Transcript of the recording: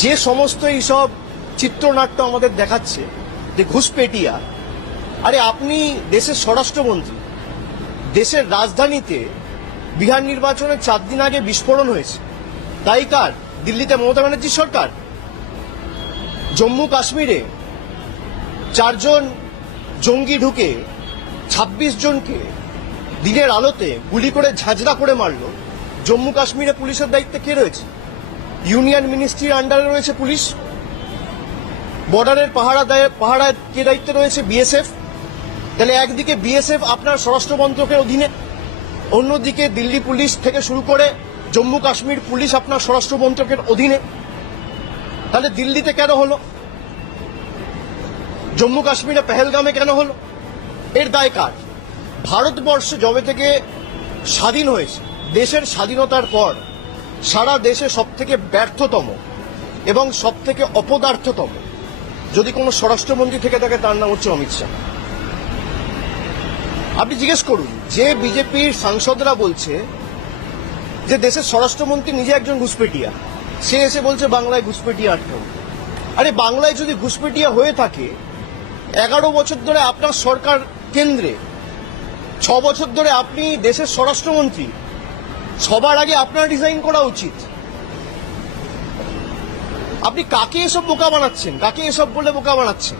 যে সমস্ত এইসব চিত্রনাট্য আমাদের দেখাচ্ছে যে ঘুষপেটিয়া, আরে আপনি দেশের স্বরাষ্ট্রমন্ত্রী, দেশের রাজধানীতে বিহার নির্বাচনের 4 দিন আগে বিস্ফোরণ হয়েছে, তাই কার? দিল্লিতে মমতা ব্যানার্জির সরকার। জম্মু কাশ্মীরে 4 জন জঙ্গি ঢুকে 26 জনকে দিনের আলোতে গুলি করে ঝাঁঝরা করে মারল। জম্মু কাশ্মীরে পুলিশের দায়িত্বে কে রয়েছে? ইউনিয়ন মিনিস্ট্রির আন্ডারে রয়েছে পুলিশ। বর্ডারের পাহারা কে দায়িত্বে রয়েছে? বিএসএফ। তাহলে একদিকে বিএসএফ আপনার স্বরাষ্ট্র মন্ত্রকের অধীনে, অন্যদিকে দিল্লি পুলিশ থেকে শুরু করে জম্মু কাশ্মীর পুলিশ আপনার স্বরাষ্ট্র মন্ত্রকের অধীনে। তাহলে দিল্লিতে কেন হলো? জম্মু কাশ্মীরে পেহেলগামে কেন হলো? এর দায় কার? ভারতবর্ষ যবে থেকে স্বাধীন হয়েছে, দেশের স্বাধীনতার পর সারা দেশে সবথেকে ব্যর্থতম এবং সবথেকে অপদার্থতম যদি কোনো স্বরাষ্ট্রমন্ত্রী থেকে থাকে তার নাম হচ্ছে অমিত শাহ। আপনি জিজ্ঞেস করুন, যে বিজেপির সাংসদরা বলছে যে দেশের স্বরাষ্ট্রমন্ত্রী নিজে একজন ঘুষপেটিয়া, সে এসে বলছে বাংলায় ঘুষপেটিয়া আটকাও। আরে বাংলায় যদি ঘুষপেটিয়া হয়ে থাকে, 11 বছর ধরে আপনার সরকার কেন্দ্রে, 6 বছর ধরে আপনি দেশের স্বরাষ্ট্রমন্ত্রী, সবার আগে আপনার রিজাইন করা উচিত। আপনি কাকে এসব বোকা বানাচ্ছেন? কাকে এসব বলে বোকা বানাচ্ছেন?